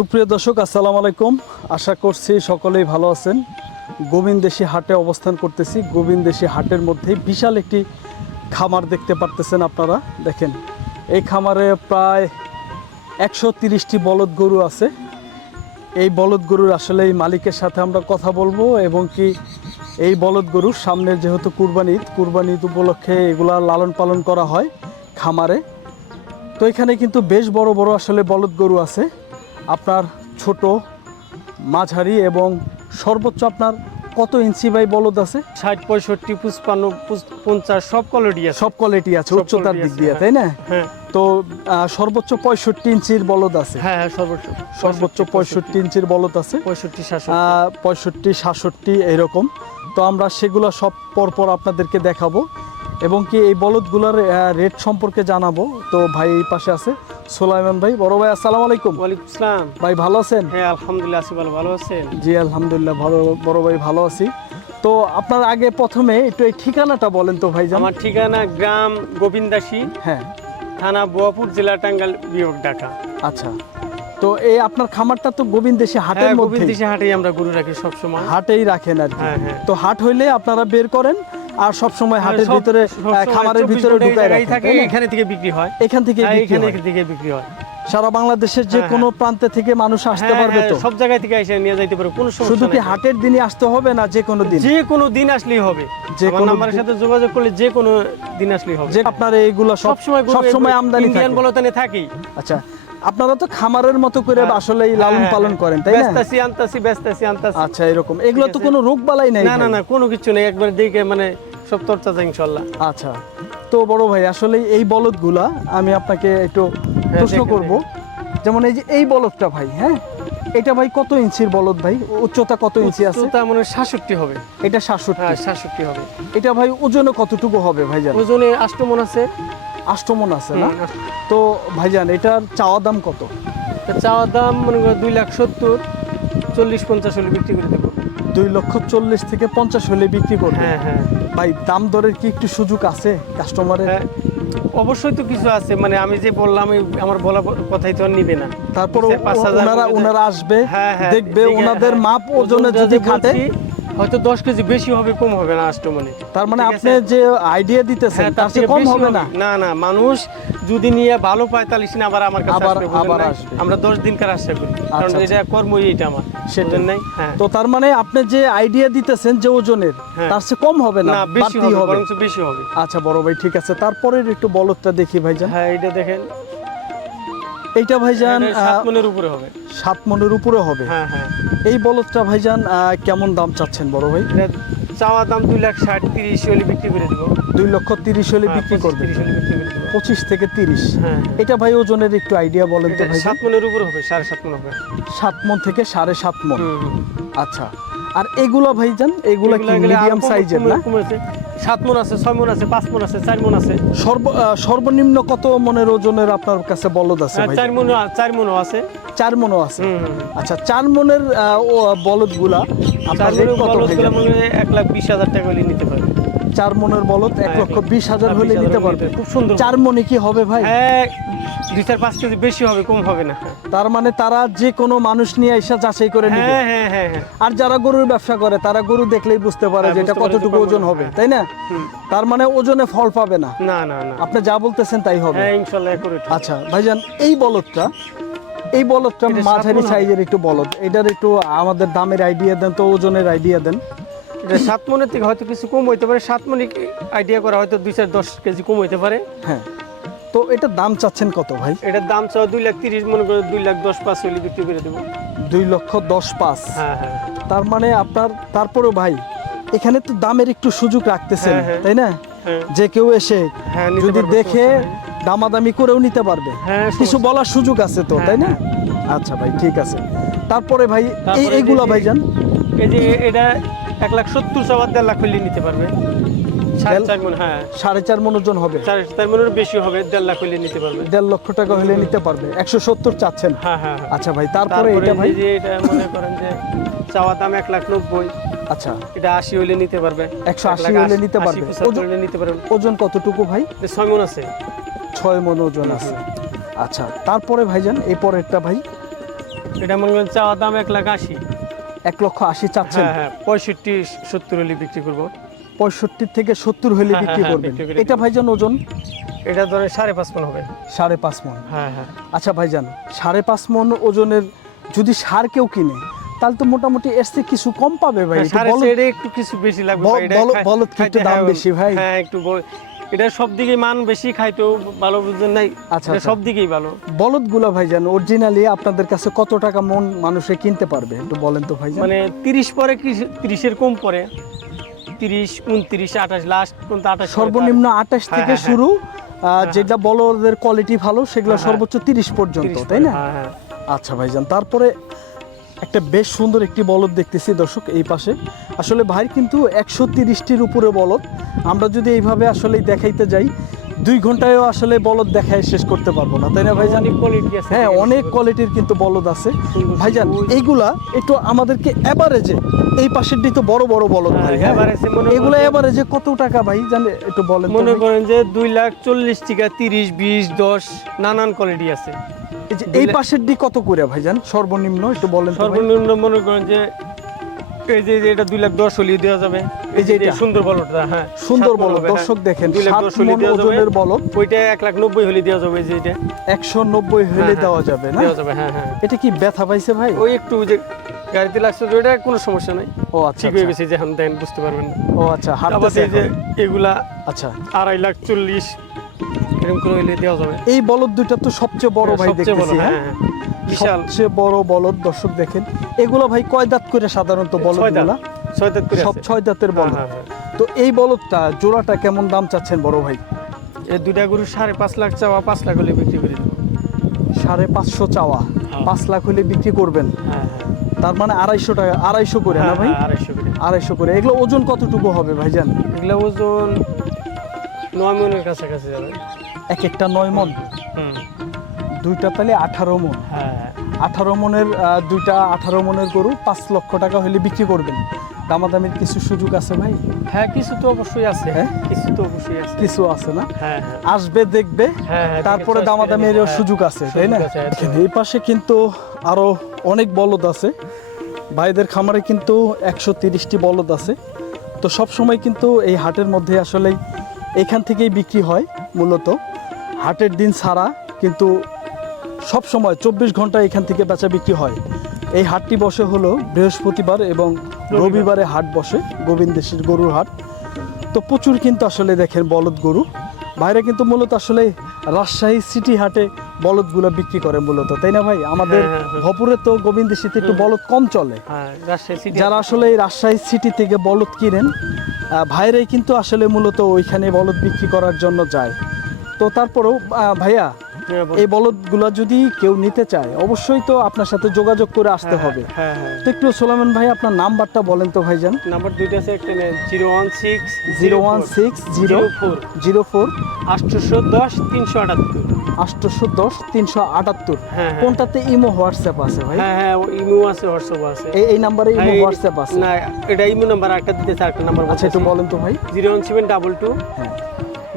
সুপ্রিয় দর্শক, আসসালামু আলাইকুম। আশা করছি সকলেই ভালো আছেন। গোবিন্দেশি হাটে অবস্থান করতেছি। গোবিন্দেশি হাটের মধ্যেই বিশাল একটি খামার দেখতে পারতেছেন আপনারা। দেখেন, এই খামারে প্রায় একশো তিরিশটি বলদ গরু আছে। এই বলদ গরুর আসলে এই মালিকের সাথে আমরা কথা বলব এবং কি এই বলদ গরুর সামনে যেহেতু কুরবানি ঈদ কুরবানি ঈদ উপলক্ষে এগুলা লালন পালন করা হয় খামারে। তো এখানে কিন্তু বেশ বড় বড় আসলে বলদ গরু আছে। আপনার ছোট মাঝারি এবং সর্বোচ্চ আপনার কত ইঞ্চি বাই বলদ আছে? ষাট পঁয়ষট্টি পুষ্পান্ন পঞ্চাশ সব কোয়ালিটি আছে। সব কোয়ালিটি আছে উচ্চতার দিক দিয়ে হ্যাঁ। তাই না? হ্যাঁ। তো সর্বোচ্চ পঁয়ষট্টি ইঞ্চির বলদ আছে। হ্যাঁ হ্যাঁ সর্বোচ্চ সর্বোচ্চ পঁয়ষট্টি। ইঞ্চির বলদ আছে। পঁয়ষট্টি পঁয়ষট্টি সাতষট্টি এরকম। তো আমরা সেগুলো সব পরপর আপনাদেরকে দেখাবো। এবং কি এই বলদগুলোর রেট সম্পর্কে জানাব। তো ভাই এই পাশে আছে। সোলাইমান ভাই বড় ভাই আসসালামু আলাইকুম। ওয়ালাইকুম আসসালাম ভাই ভালো আছেন? হ্যাঁ আলহামদুলিল্লাহ আছি ভালো ভালো আছেন? জি আলহামদুলিল্লাহ ভালো বড় ভাই ভালো আছি। তো আপনার আগে প্রথমে একটু এই ঠিকানাটা বলেন তো ভাই আমার ঠিকানা গ্রাম গোবিন্দাসী হ্যাঁ। থানা বোয়াপুর জেলা টাঙ্গাইল বিভাগ ঢাকা। আচ্ছা। তো এই আপনার খামারটা তো গোবিন্দেশি হাটের হ্যাঁ মধ্যে গোবিন্দাসী হাটেই আমরা গরু রাখি সবসময়। হাটেই রাখেন আর কি। হ্যাঁ হ্যাঁ। তো হাট হইলে আপনারা বের করেন আর সব সময় হাটের ভিতরে খামারের ভিতরে ঢুকায় থাকে? এখানে থেকে বিক্রি হয়। এখান থেকে হ্যাঁ, বিক্রি হয়। থেকে বিক্রি হয়। সারা বাংলাদেশের যে হ্যাঁ, কোনো প্রান্তে থেকে মানুষ আসতে হ্যাঁ, পারবে তো? হ্যাঁ, সব জায়গায় থেকে এসে নিয়ে যাইতে পারবে কোনো সমস্যা শুধু কি হাটের দিনই আসতে হবে না যে কোনো দিন? যে কোনো দিন আসলেই হবে। যে কোনো নাম্বারের সাথে যোগাযোগ করলে যে কোনো দিন আসলেই হবে। যে আপনার এইগুলো সব সবসময় সব সময় আমদানি ইন্ডিয়ান বলতানে থাকি আচ্ছা আপনারা তো খামারের মতো করে হ্যাঁ। আসলে লালন পালন করেন তাই না? ব্যস্তাসি আনতাসি ব্যস্তাসি আনতাসি আচ্ছা এরকম। এগুলো তো কোনো রোগ বালাই নাই না না না কোনো কিছু নেই। একবার দেখে মানে সব তরতাজা ইনশাল্লাহ। আচ্ছা। তো বড় ভাই আসলে এই বলদগুলা আমি আপনাকে একটু প্রশ্ন দেখেন, করব। যেমন এই যে এই বলদটা ভাই হ্যাঁ? এটা ভাই কত ইঞ্চির বলদ ভাই? উচ্চতা কত ইঞ্চি আছে? উচ্চতা মনে সাতষট্টি হবে। এটা সাতষট্টি। হ্যাঁ সাতষট্টি হবে। এটা ভাই ওজনে কতটুকু হবে ভাইজান? ওজনে আষ্টমন আছে। আষ্টমন আছে না? তো ভাইজান এটার চাওয়া দাম কত? তা চাওয়ার দাম মনে করো দুই লাখ সত্তর চল্লিশ পঞ্চাশ হলে বিক্রি করে দেবো। দুই লক্ষ চল্লিশ থেকে পঞ্চাশ হলে বিক্রি করবে। হ্যাঁ হ্যাঁ। ভাই দাম দরের কি একটু সুযোগ আছে কাস্টমারের হ্যাঁ অবশ্যই তো কিছু আছে। মানে আমি যে বললাম আমার বলা কথাই তো নিবে না। তারপর ওনারা ওনারা আসবে হ্যাঁ হ্যাঁ দেখবে ওনাদের। মাপ ওজনে যদি খাটে হয়তো দশ কেজি বেশি হবে কম হবে না আষ্টমনে তার মানে আপনি যে আইডিয়া দিতেছেন হ্যাঁ তার চেয়ে কম হবে না? না না মানুষ যদি নিয়ে ভালো পায় তাহলে সে আবার আমার কাছে আবার- আবার নাই? আসবে। আমরা দশ দিনকার আশা করি কারণ আচ্ছা, এটা কর্মই এটা আমার নাই? হ্যাঁ। তো তার মানে আপনি যে আইডিয়া দিতেছেন যে ওজনের হ্যাঁ। তার চেয়ে কম হবে না? বেশি হবে বেশি হবে। আচ্ছা বড় ভাই ঠিক আছে। তারপরে একটু বলদটা দেখি ভাইজান। হ্যাঁ এটা দেখেন। এইটা ভাইজান সাত মনের উপরে হবে। সাত মনের উপরে হবে। হ্যাঁ হ্যাঁ। এই বলদটা ভাইজান কেমন দাম চাচ্ছেন বড় ভাই? চাওয়া দাম দুই লাখ ষাট তিরিশ হলে বিক্রি করে দেবো। দুই লক্ষ তিরিশ হলে হ্যাঁ, বিক্রি করবে পঁচিশ থেকে তিরিশ। হ্যাঁ এটা ভাই ওজনের একটু আইডিয়া বলেন তো ভাই সাত মনের উপরে হবে সাড়ে সাত মন হবে। সাত মন থেকে সাড়ে সাত মন। আচ্ছা। আর এগুলা ভাইজান এগুলা কি মিডিয়াম সাইজের না। সাত মন আছে ছয় মন আছে পাঁচ মন আছে চার মন আছে। সর্ব সর্বনিম্ন কত মনের ওজনের আপনার কাছে বলদ আছে হ্যাঁ, চার মন চার মনও আছে। চার মনও আছে। আচ্ছা চার মনের বলদগুলা আপনার? মনে এক লাখ বিশ হাজার টাকা হলে নিতে পারবে। চার মনের বলদ এক হ্যাঁ, লক্ষ বিশ হাজার হলে নিতে পারবে। খুব সুন্দর। চার মনে কি হবে ভাই? হ্যাঁ দুই চার পাঁচ কেজি বেশি হবে কম হবে না। তার মানে তারা যে কোনো মানুষ নিয়ে এসে যাচাই করে নেবে। হ্যাঁ হ্যাঁ হ্যাঁ আর যারা গরুর ব্যবসা করে তারা গরু দেখলেই বুঝতে পারে যে এটা কতটুকু ওজন হবে। তাই না? তার মানে ওজনে ফল পাবে না। না না না। আপনি যা বলতেছেন তাই হবে। হ্যাঁ আচ্ছা ভাইজান এই বলদটা এই বলদটা মাঝারি সাইজের একটু বলদ। এটার একটু আমাদের দামের আইডিয়া দেন তো ওজনের আইডিয়া দেন। এটা সাত মনের থেকে হয়তো কিছু কম হইতে পারে। সাত মনে আইডিয়া করা হয়তো দুই চার দশ কেজি কম হইতে পারে। হ্যাঁ। তো এটার দাম চাচ্ছেন কত ভাই? এটার দাম চাও দুই লাখ তিরিশ মনে করে দুই লাখ দশ পাঁচ হলে বিক্রি করে দেবো। দুই লক্ষ দশ পাঁচ। হ্যাঁ হ্যাঁ। তার মানে আপনার তারপরেও ভাই এখানে তো দামের একটু সুযোগ রাখতেছেন হ্যাঁ, হ্যাঁ। তাই না? হ্যাঁ। যে কেউ এসে হ্যাঁ নিতে যদি পারবে, দেখে দামাদামি করেও নিতে পারবে। হ্যাঁ কিছু বলার সুযোগ আছে তো হ্যাঁ, তাই না? আচ্ছা ভাই ঠিক আছে। তারপরে ভাই এই তারপরে এইগুলা ভাইজান? এই যে এটা এক লাখ সত্তর সবার দেড় লাখ হলে নিতে পারবে। সাড়ে চার মন হ্যাঁ। ওজন হবে। চার চার মনের বেশি হবে দেড় লাখ হলে নিতে পারবে। দেড় লক্ষ টাকা হলে নিতে পারবে। একশো সত্তর চাচ্ছেন? হ্যাঁ হ্যাঁ। আচ্ছা ভাই তারপরে এটা ভাই? যে এটা মনে করেন যে চাওয়া দাম এক লাখ নব্বই আচ্ছা। এটা আশি হলে নিতে পারবে। 180 এক হলে নিতে পারবে। ওজন- নিতে পারবে। ওজন কতটুকু ভাই? ছয় মন আছে। ছয় মন ওজন আছে। আচ্ছা তারপরে ভাইজান এই পরেরটা ভাই? এটা মনে করেন চাওয়া দাম এক লাখ আশি। এক লক্ষ আশি চাচ্ছেন? হ্যাঁ হ্যাঁ পঁয়ষট্টি সত্তর হলে বিক্রি করব। পঁয়ষট্টি থেকে সত্তর হলে হ্যাঁ, বিক্রি হ্যাঁ, করবেন। এটা ভাইজান ওজন? এটা ধরে সাড়ে পাঁচ মন হবে। সাড়ে পাঁচ মন। হ্যাঁ হ্যাঁ। আচ্ছা ভাইজান সাড়ে পাঁচ মন ওজনের যদি সার কেউ কিনে তাহলে তো মোটামুটি এর থেকে কিছু কম পাবে ভাই হ্যাঁ, একটু। চেয়ে একটু কিছু বেশি লাগবে বল- ভাই, এটা বল- খাই- বলদ কি একটু দাম বেশি ভাই? হ্যাঁ একটু এটা সব দিকেই মান বেশি খাইতেও ভালো বুঝছেন নাই। আচ্ছা, এটা আচ্ছা। সব দিকেই ভালো। বলদগুলা ভাইজান অরিজিনালি আপনাদের কাছে কত টাকা মন মানুষে কিনতে পারবে একটু বলেন তো ভাইজান। মানে তিরিশ পরে কি তিরিশের কম পরে। তিরিশ উনত্রিশ আঠাশ লাস্ট পর্যন্ত আঠাশ সর্বনিম্ন আঠাশ হ্যাঁ, থেকে হ্যাঁ, শুরু যেটা বলদের কোয়ালিটি ভালো সেগুলো হ্যাঁ, সর্বোচ্চ তিরিশ পর্যন্ত তাই না? হ্যাঁ হ্যাঁ। আচ্ছা ভাইজান তারপরে একটা বেশ সুন্দর একটি বলদ দেখতেছি দর্শক এই পাশে। আসলে ভাই কিন্তু একশো তিরিশটির উপরে বলদ। আমরা যদি এইভাবে আসলে দেখাইতে যাই দুই ঘন্টায়ও আসলে বলদ দেখায় শেষ করতে পারব না তাই না ভাইজান? অনেক কোয়ালিটি আছে। হ্যাঁ অনেক কোয়ালিটির কিন্তু বলদ আছে। ভাইজান। এইগুলা একটু আমাদেরকে এভারেজে এই পাশেরটি তো বড় বড় বলদ হ্যাঁ, ভাই হ্যাঁ? এগুলো এভারেজে কত টাকা ভাই জানে একটু বলেন মনে করেন যে দুই লাখ চল্লিশ টাকা তিরিশ বিশ দশ নানান কোয়ালিটি আছে। এই পাশের ডি কত করে ভাইজান? সর্বনিম্ন একটু বলেন সর্বনিম্ন মনে করেন যে এই যে এটা দুই লাখ দশ হলে দেওয়া যাবে। এই যে এটা? সুন্দর বলটা হ্যাঁ। সুন্দর বলদ। হ্যাঁ। দর্শক দেখেন দুই লাখ দশ হলে দেওয়া যাবে। বলদ। ওইটা এক লাখ নব্বই হলে দেওয়া যাবে যে এটা। একশো নব্বই হলে হ্যাঁ, দেওয়া যাবে না? দেওয়া যাবে হ্যাঁ হ্যাঁ। এটা কি ব্যথা পাইছে ভাই? ওই একটু যে গাড়িতে লাগছে তো ওইটা কোনো সমস্যা নাই। ও আচ্ছা ঠিক হয়ে আচ্ছা। গেছে যে হান দেন বুঝতে পারবেন। ও আচ্ছা আবার যে এগুলা আচ্ছা। আড়াই লাখ চল্লিশ এরকম করে হইলে দেওয়া যাবে। এই বলদ দুইটা তো সবচেয়ে বড় ভাই দেখতেছি হ্যাঁ হ্যাঁ? হ্যাঁ। সবচেয়ে বড় বলদ দর্শক দেখেন। এগুলো ভাই কয় দাঁত করে সাধারণত বলদগুলা ছয় দাঁত। করে সব ছয় দাঁতের হ্যাঁ, বলদ। হ্যাঁ, হ্যাঁ। তো এই বলদটা জোড়াটা কেমন দাম চাচ্ছেন বড় ভাই? এই দুটা গরু সাড়ে পাঁচ লাখ চাওয়া পাঁচ লাখ হলে বিক্রি করে দেবো। সাড়ে পাঁচশো চাওয়া। হ্যাঁ। পাঁচ লাখ হলে বিক্রি করবেন? হ্যাঁ তার মানে আড়াইশো টাকা আড়াইশো করে না হ্যাঁ ভাই? হ্যাঁ, আড়াইশো করে। আড়াইশো করে। এগুলো ওজন কতটুকু হবে ভাইজান? এগুলা ওজন নয় মনের কাছাকাছি যাবে। এক একটা নয় মন? দুইটা তাহলে আঠারো মন। হ্যাঁ আঠারো মনের দুইটা আঠারো মনের গরু পাঁচ লক্ষ টাকা হলে বিক্রি করবেন। দামাদামির কিছু সুযোগ আছে ভাই? হ্যাঁ কিছু তো অবশ্যই আছে। হ্যাঁ? কিছু তো অবশ্যই আছে। কিছু আছে না? হ্যাঁ হ্যাঁ। আসবে দেখবে হ্যাঁ, হ্যাঁ, তারপরে দামাদামির সুযোগ আছে তাই না। এই পাশে কিন্তু আরও অনেক বলদ আছে। ভাইদের খামারে কিন্তু একশো তিরিশটি বলদ আছে। তো সব সময় কিন্তু এই হাটের মধ্যে আসলেই এখান থেকেই বিক্রি হয় মূলত। হাটের দিন ছাড়া কিন্তু সব সময় চব্বিশ ঘণ্টা এখান থেকে বেচা বিক্রি হয়। এই হাটটি বসে হলো বৃহস্পতিবার এবং রবিবারে হাট বসে গোবিন্দেশীর গরুর হাট। তো প্রচুর কিন্তু আসলে দেখেন বলদ গরু। বাইরে কিন্তু মূলত আসলে রাজশাহী সিটি হাটে বলদগুলো বিক্রি করে মূলত তাই না ভাই? আমাদের হ্যাঁ, হ্যাঁ, হ্যাঁ। ভপুরে তো গোবিন্দেশীতে একটু বলদ কম চলে। যারা আসলে এই রাজশাহী সিটি থেকে বলদ কিনেন ভাইরাই কিন্তু আসলে মূলত ওইখানে বলদ বিক্রি করার জন্য যায়। তো তারপরেও ভাইয়া এই বলদগুলা যদি কেউ নিতে চায় অবশ্যই তো আপনার সাথে যোগাযোগ করে আসতে হ্যাঁ, হবে। হ্যাঁ হ্যাঁ তো একটু সোলামান ভাই আপনার নাম্বারটা বলেন তো ভাইজান। নাম্বার দুইটা আছে একটা zero one six zero one six zero four. Zero four. আটশোশো দশ তিনশো আটাত্তর। আটশোশো দশ তিনশো আটাত্তর। কোনটাতে ইমো হোয়াটসঅ্যাপ আছে ভাই? হ্যাঁ হ্যাঁ ইমো আছে হোয়াটসঅ্যাপ আছে। এই এই নাম্বারে ইমো হ্যাঁ, হোয়াটসঅ্যাপ আছে। না এটা ইমো নাম্বার একটা একটা নাম্বার আচ্ছা একটু বলেন তো ভাই। Zero one seven double two হ্যাঁ।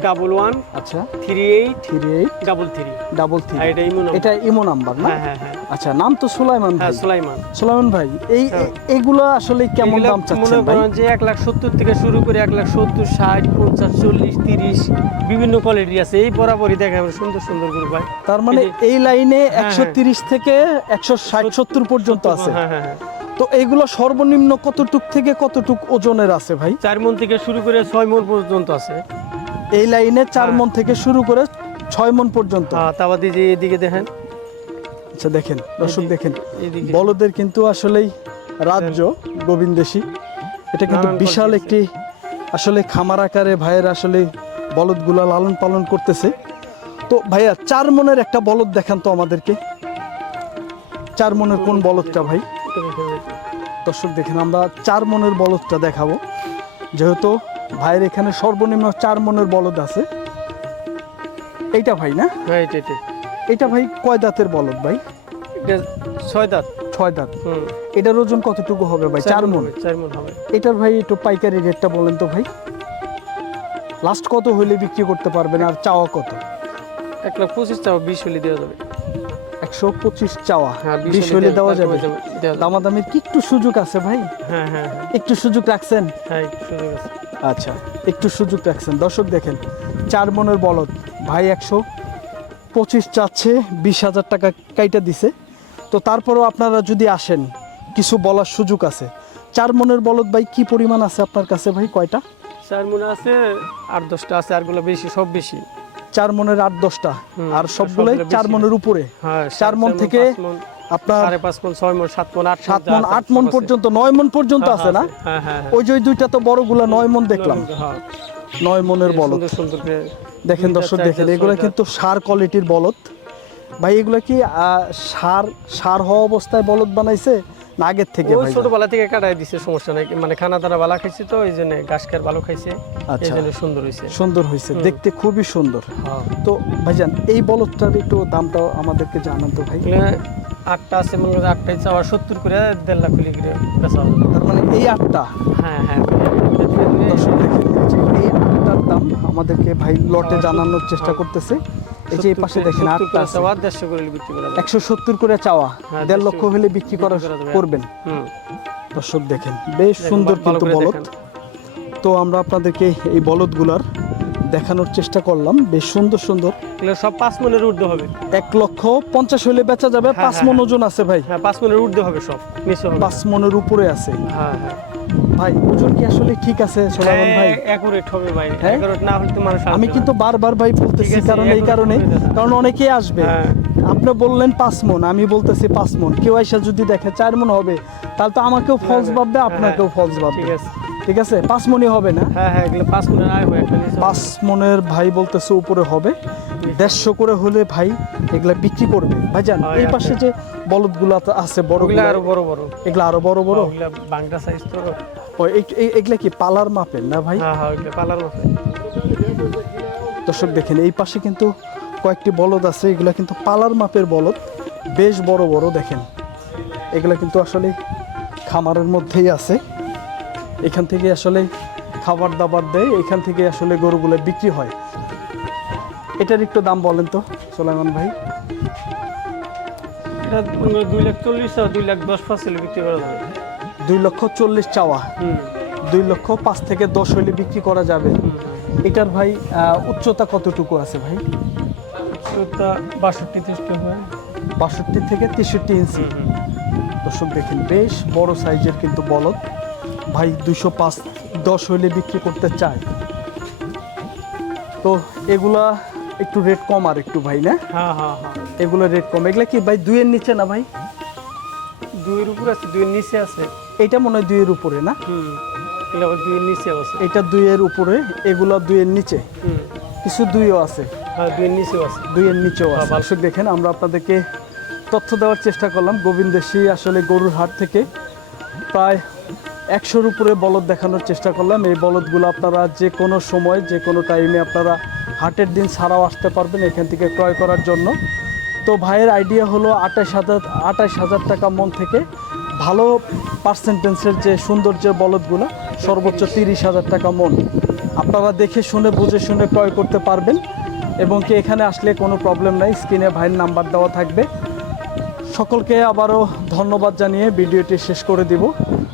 ডাবল ওয়ান আচ্ছা। Three eight three eight double three double three এটা ইমো এটা ইমো নাম্বার না? হ্যাঁ হ্যাঁ হ্যাঁ। আচ্ছা নাম তো সুলাইমান ভাই। সুলাইমান। সুলাইমান ভাই এই। এগুলো আসলে কেমন দাম চাচ্ছেন ভাই? করেন যে লাখ সত্তর থেকে শুরু করে লাখ সত্তর ষাট পঞ্চাশ চল্লিশ তিরিশ বিভিন্ন কোয়ালিটি আছে। এই বরাবরই দেখে সুন্দর সুন্দর গরু ভাই। তার মানে এই লাইনে হ্যাঁ, একশো তিরিশ থেকে একশো ষাট সত্তর পর্যন্ত আছে। হ্যাঁ হ্যাঁ হ্যাঁ। তো এইগুলো সর্বনিম্ন কতটুক থেকে কতটুক ওজনের আছে ভাই? চার মন থেকে শুরু করে ছয় মন পর্যন্ত আছে। এই লাইনে চার। মন থেকে শুরু করে ছয় মন পর্যন্ত। হ্যাঁ তাবাদি যে এদিকে দেখেন। আচ্ছা দেখেন দর্শক দেখেন। বলদের কিন্তু আসলেই রাজ্য গোবিন্দেশী। এটা কিন্তু বিশাল একটি আসলে খামার আকারে ভাইয়ের আসলে বলদগুলা লালন পালন করতেছে। তো ভাইয়া চার মনের একটা বলদ দেখান তো আমাদেরকে। চার মনের কোন বলদটা ভাই। দর্শক দেখেন আমরা চার মনের বলদটা দেখাবো। যেহেতু ভাইয়ের এখানে সর্বনিম্ন চার মনের বলদ আছে। এইটা ভাই না? হ্যাঁ এটা ভাই কয় দাঁতের বলদ ভাই? ছয় দাঁত। ছয় দাঁত। এটার ওজন কতটুকু হবে ভাই? চার মন চার মন হবে। এটার ভাই একটু পাইকারি রেটটা বলেন তো ভাই। লাস্ট কত হলে বিক্রি করতে পারবেন আর চাওয়া কত? এক লাখ পঁচিশ টাকা বিশ হলে দেওয়া যাবে। একশো পঁচিশ চাওয়া হ্যাঁ বিশ হলে দেওয়া যাবে। দেওয়া যাবে। দামাদামির কি একটু সুযোগ আছে ভাই? হ্যাঁ হ্যাঁ হ্যাঁ। একটু সুযোগ রাখছেন? হ্যাঁ সুযোগ আছে। আচ্ছা একটু সুযোগ রাখছেন। দর্শক দেখেন চার মনের বলদ। ভাই একশো পঁচিশ চাচ্ছে বিশ হাজার টাকা কাইটা দিছে। তো তারপরেও আপনারা যদি আসেন কিছু বলার সুযোগ আছে। চার মনের বলদ ভাই কি পরিমাণ আছে আপনার কাছে ভাই কয়টা? চার মনে আছে আট দশটা আছে আরগুলো বেশি সব বেশি। চার মনের আট দশটা। আর সবগুলোই সবগুলো চার মনের উপরে। হ্যাঁ চার মন থেকে আপনার সাড়ে পাঁচ মন ছয় মন সাত মন আট সাত মন আট মন পর্যন্ত নয় মন পর্যন্ত হ্যাঁ, আছে না? হ্যাঁ হ্যাঁ হ্যাঁ ওই যে দুইটা তো বড়গুলা নয় মন দেখলাম। হ্যাঁ, নয় মনের বলদ। সুন্দর সুন্দর করে দেখেন দর্শক দেখেন এগুলো কিন্তু সার কোয়ালিটির বলদ। ভাই এগুলো কি সার সার হওয়া অবস্থায় বলদ বানাইছে? না আগের থেকে ভাই ছোটবেলা থেকে কাটাই দিছে সমস্যা নাই। মানে খানা দানা ভালো খাইছে তো এই জন্য ঘাস খার ভালো খাইছে। এই আচ্ছা। জন্য সুন্দর হয়েছে সুন্দর দেখতে খুবই সুন্দর। তো ভাইজান এই বলদটার একটু দামটা আমাদেরকে জানান তো ভাই। আটটা আছে মনে করেন আটটাই চাওয়া সত্তর করে দেড় লাখ করে করে বেচা হবে। তার মানে এই আটটা? হ্যাঁ হ্যাঁ দর্শক দেখেন এই আটটার দাম আমাদেরকে ভাই লটে জানানোর চেষ্টা করতেছে। এই যে পাশে দেখেন আটটা চাওয়া দেড়শো করে বিক্রি করা একশো সত্তর করে চাওয়া হ্যাঁ, দেড় লক্ষ হলে বিক্রি করা। করবেন। দর্শক দেখেন বেশ সুন্দর কিন্তু বলদ। তো আমরা আপনাদেরকে এই বলদগুলার দেখানোর চেষ্টা করলাম। বেশ সুন্দর সুন্দর। এগুলো সব পাঁচ মনের ঊর্ধ্ব হবে। এক লক্ষ পঞ্চাশ হলে বেচা যাবে। হ্যাঁ, পাঁচ হ্যাঁ, মন হ্যাঁ। ওজন আছে ভাই। হ্যাঁ পাঁচ মনের ঊর্ধ্ব হবে সব। নিচে হবে। পাঁচ মনের উপরে আছে। হ্যাঁ হ্যাঁ। ভাই ওজন কি আসলে ঠিক আছে ভাই? একুরেট হবে ভাই? একুরেট না হলে তো মানুষ আমি কিন্তু বারবার ভাই বলতেছি কারণ এই কারণে কারণ অনেকেই আসবে। আপনি বললেন পাঁচ মন আমি বলতেছি পাঁচ মন। কেউ এসে যদি দেখে চার মন হবে তাহলে তো আমাকেও ফলস ভাববে আপনাকেও ফলস ঠিক ভাববে। আছে। ঠিক আছে? পাঁচ মনই হবে না? হ্যাঁ হ্যাঁ এগুলো পাঁচ মনের আয় হয় পাঁচ মনের ভাই বলতেছে উপরে হবে। দেড়শো করে হলে ভাই এগুলা বিক্রি করবে। ভাইজান হয়, এই পাশে যে বলদগুলো আছে বড় আরও বড় বড়। এগুলা আরও বড় বড়? বাংলা সাইজ তো। ও, এগুলা কি পালার মাপের না ভাই? হ্যাঁ হ্যাঁ পালার মতো দর্শক দেখেন এই পাশে কিন্তু কয়েকটি বলদ আছে এগুলা কিন্তু পালার মাপের বলদ। বেশ বড় বড় দেখেন। এগুলা কিন্তু আসলে খামারের মধ্যেই আছে। এখান থেকে আসলে খাবার দাবার দেয় এখান থেকে আসলে গরুগুলো বিক্রি হয়। এটার একটু দাম বলেন তো সোলাইমান ভাই। এটা দুই লাখ চল্লিশ আর দুই লাখ দশ পাঁচ হলে বিক্রি করা যাবে। দুই লক্ষ চল্লিশ চাওয়া। দুই লক্ষ পাঁচ থেকে দশ হইলে বিক্রি করা যাবে। এটার ভাই উচ্চতা কতটুকু আছে ভাই? ওটা বাষট্টি বাষট্টি থেকে তেষট্টি ইঞ্চি। দর্শক দেখেন বেশ বড় সাইজের কিন্তু বলদ। ভাই দুশো পাঁচ দশ হইলে বিক্রি করতে চায়। তো এগুলা একটু রেট কম আর একটু ভাই না? হ্যাঁ হ্যাঁ হ্যাঁ। এগুলো রেট কম। এগুলা কি ভাই দুইয়ের নিচে না ভাই? দুইয়ের উপর আছে দুইয়ের নিচে আছে। এইটা মনে হয় দুইয়ের উপরে না? দুইয়ের নিচে আছে। এটা দুইয়ের উপরে এগুলা দুইয়ের নিচে। কিছু দুইও আছে। দুইয়ের নিচেও আছে। দুইয়ের নিচেও আছে। দেখেন আমরা আপনাদেরকে তথ্য দেওয়ার চেষ্টা করলাম। গোবিন্দেশি আসলে গরুর হাট থেকে প্রায় একশোর উপরে বলদ দেখানোর চেষ্টা করলাম। এই বলদগুলো আপনারা যে কোনো সময়, যে কোনো টাইমে আপনারা হাটের দিন ছাড়াও আসতে পারবেন এখান থেকে ক্রয় করার জন্য। তো ভাইয়ের আইডিয়া হলো আঠাশ হাজার আঠাশ হাজার টাকা মন থেকে ভালো পার্সেন্টেন্সের যে সৌন্দর্যের বলদগুলো, সর্বোচ্চ তিরিশ হাজার টাকা মন। আপনারা দেখে শুনে, বুঝে শুনে ক্রয় করতে পারবেন এবং কি এখানে আসলে কোনো প্রবলেম নাই স্ক্রিনে ভাইয়ের নাম্বার দেওয়া থাকবে। সকলকে আবারও ধন্যবাদ জানিয়ে ভিডিওটি শেষ করে দিব।